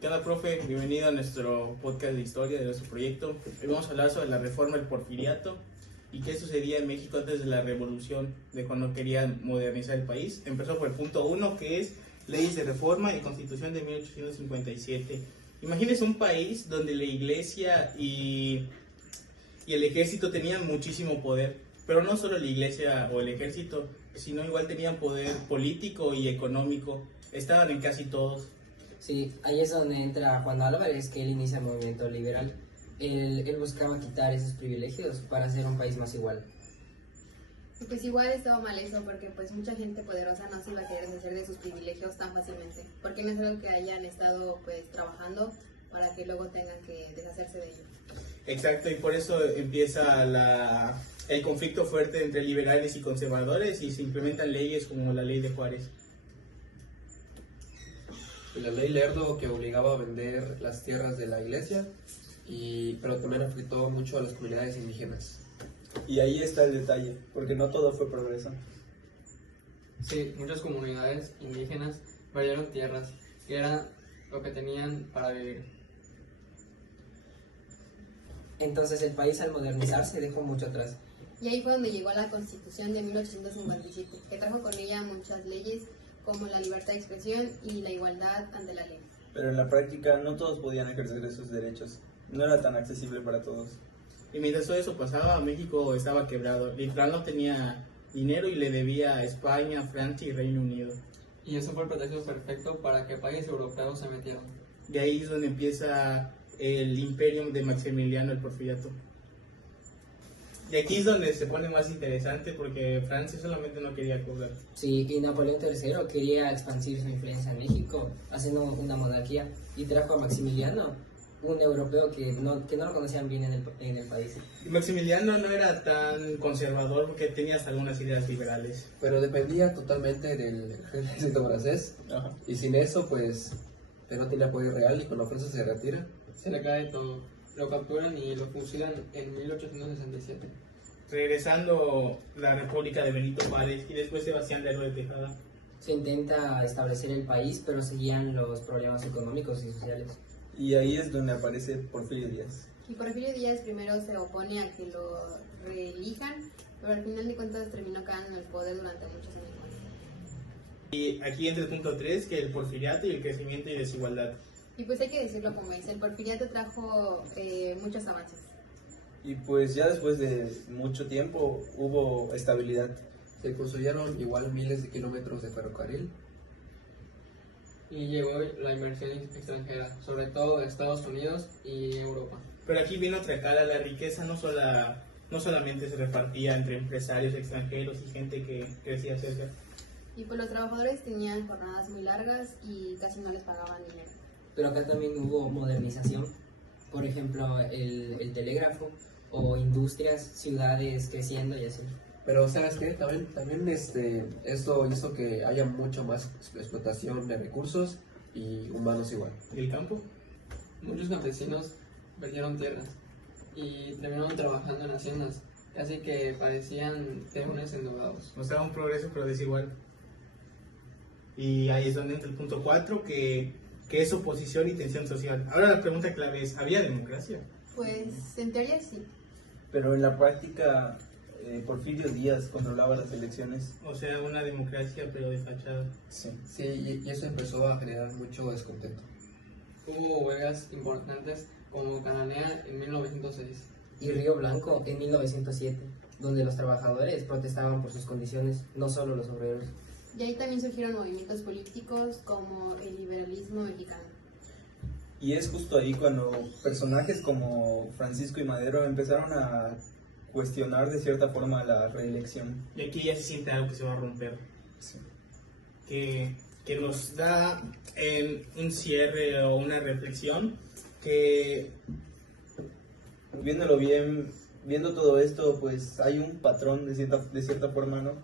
¿Qué onda, profe? Bienvenido a nuestro podcast de historia de nuestro proyecto. Hoy vamos a hablar sobre la reforma del porfiriato y qué sucedía en México antes de la revolución, de cuando querían modernizar el país. Empezó por el punto 1, que es leyes de reforma y constitución de 1857. Imagínense un país donde la iglesia y el ejército tenían muchísimo poder, pero no solo la iglesia o el ejército, sino igual tenían poder político y económico. Estaban en casi todos. Sí, ahí es donde entra Juan Álvarez, que él inicia el movimiento liberal. Él buscaba quitar esos privilegios para hacer un país más igual. Y pues igual estaba mal eso, porque pues mucha gente poderosa no se iba a querer deshacer de sus privilegios tan fácilmente, porque no es algo que hayan estado pues trabajando para que luego tengan que deshacerse de ello. Exacto, y por eso empieza el conflicto fuerte entre liberales y conservadores y se implementan leyes como la ley de Juárez. La ley Lerdo, que obligaba a vender las tierras de la iglesia, pero también afectó mucho a las comunidades indígenas. Y ahí está el detalle, porque no todo fue progreso. Sí, muchas comunidades indígenas perdieron tierras, que era lo que tenían para vivir. Entonces el país, al modernizarse, dejó mucho atrás. Y ahí fue donde llegó la Constitución de 1857, que trajo con ella muchas leyes como la libertad de expresión y la igualdad ante la ley. Pero en la práctica no todos podían ejercer esos derechos. No era tan accesible para todos. Y mientras todo eso pasaba, México estaba quebrado. Literal no tenía dinero y le debía a España, Francia y Reino Unido. Y eso fue el pretexto perfecto para que países europeos se metieran. De ahí es donde empieza el imperio de Maximiliano el Porfiriato. Y aquí es donde se pone más interesante porque Francia solamente no quería cobrar. Sí, y Napoleón III quería expandir su influencia en México, haciendo una monarquía, y trajo a Maximiliano, un europeo que no lo conocían bien en el país. Y Maximiliano no era tan conservador porque tenía hasta algunas ideas liberales. Pero dependía totalmente del ejército francés, y sin eso, pues, no tiene apoyo real, y cuando Francia se retira, Se le cae todo. Lo capturan y lo fusilan en 1867. Regresando la República de Benito Juárez y después Sebastián Lerdo de Tejada. Se intenta establecer el país, pero seguían los problemas económicos y sociales. Y ahí es donde aparece Porfirio Díaz. Y Porfirio Díaz primero se opone a que lo reelijan, pero al final de cuentas terminó quedando en el poder durante muchos años más. Y aquí entra el punto 3, que el porfiriato y el crecimiento y desigualdad. Y pues hay que decirlo como es, el porfiriato trajo muchos avances. Y pues ya después de mucho tiempo hubo estabilidad. se construyeron igual miles de kilómetros de ferrocarril. Y llegó la inversión extranjera, sobre todo de Estados Unidos y Europa. Pero aquí viene otra cara, la riqueza no solamente se repartía entre empresarios extranjeros y gente que crecía cerca. Y pues los trabajadores tenían jornadas muy largas y casi no les pagaban dinero. Pero acá también hubo modernización, por ejemplo, el telégrafo o industrias, ciudades creciendo y así. Pero ¿sabes qué? También esto hizo que haya mucho más explotación de recursos y humanos igual. ¿Y el campo? Muchos campesinos perdieron tierras y terminaron trabajando en haciendas, casi que parecían peones endeudados. Mostraba un progreso pero desigual. Y ahí es donde entra el punto 4, que es oposición y tensión social. Ahora la pregunta clave es, ¿había democracia? Pues en teoría sí. Pero en la práctica Porfirio Díaz controlaba las elecciones. O sea, una democracia pero de fachada. Sí. Sí, y eso empezó a generar mucho descontento. Hubo huelgas importantes como Cananea en 1906. Y Río Blanco en 1907, donde los trabajadores protestaban por sus condiciones, no solo los obreros. Y ahí también surgieron movimientos políticos como el liberalismo mexicano. Y es justo ahí cuando personajes como Francisco y Madero empezaron a cuestionar de cierta forma la reelección. Y aquí ya se siente algo que se va a romper. Sí. Que nos da un cierre o una reflexión que, Viéndolo bien, viendo todo esto, pues hay un patrón de cierta forma, ¿no?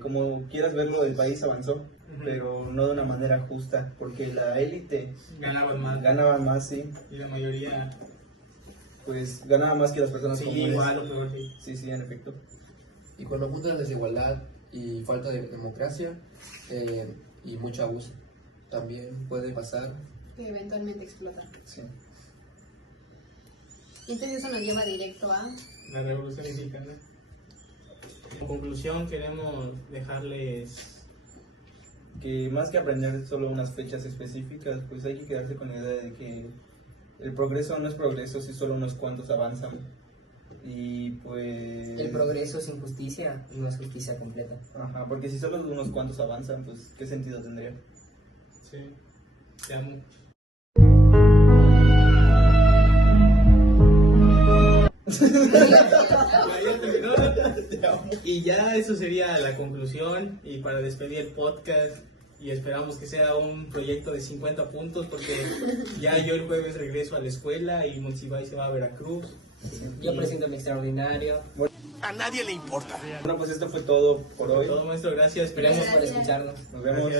Como quieras verlo, el país avanzó, pero no de una manera justa, porque la élite ganaba más, sí, y la mayoría pues ganaba más que las personas sí, comunes. igual o peor, sí. Sí, sí, en efecto. Y cuando juntas desigualdad y falta de democracia y mucho abuso, también puede pasar que eventualmente explota. Sí. Y entonces eso nos lleva directo a... La Revolución Mexicana. Como conclusión queremos dejarles Que más que aprender solo unas fechas específicas, pues hay que quedarse con la idea de que el progreso no es progreso si solo unos cuantos avanzan. Y pues... El progreso sin justicia no es justicia completa. Ajá, porque si solo unos cuantos avanzan, pues ¿qué sentido tendría? Sí, te amo. Ya terminó. Y ya eso sería la conclusión y para despedir el podcast y esperamos que sea un proyecto de 50 puntos porque ya yo el jueves regreso a la escuela y Monsiváis se va a Veracruz. Yo presento mi extraordinario. A nadie le importa. Bueno, pues esto fue todo por hoy. Todo maestro, gracias, esperemos Gracias por escucharnos. Nos vemos.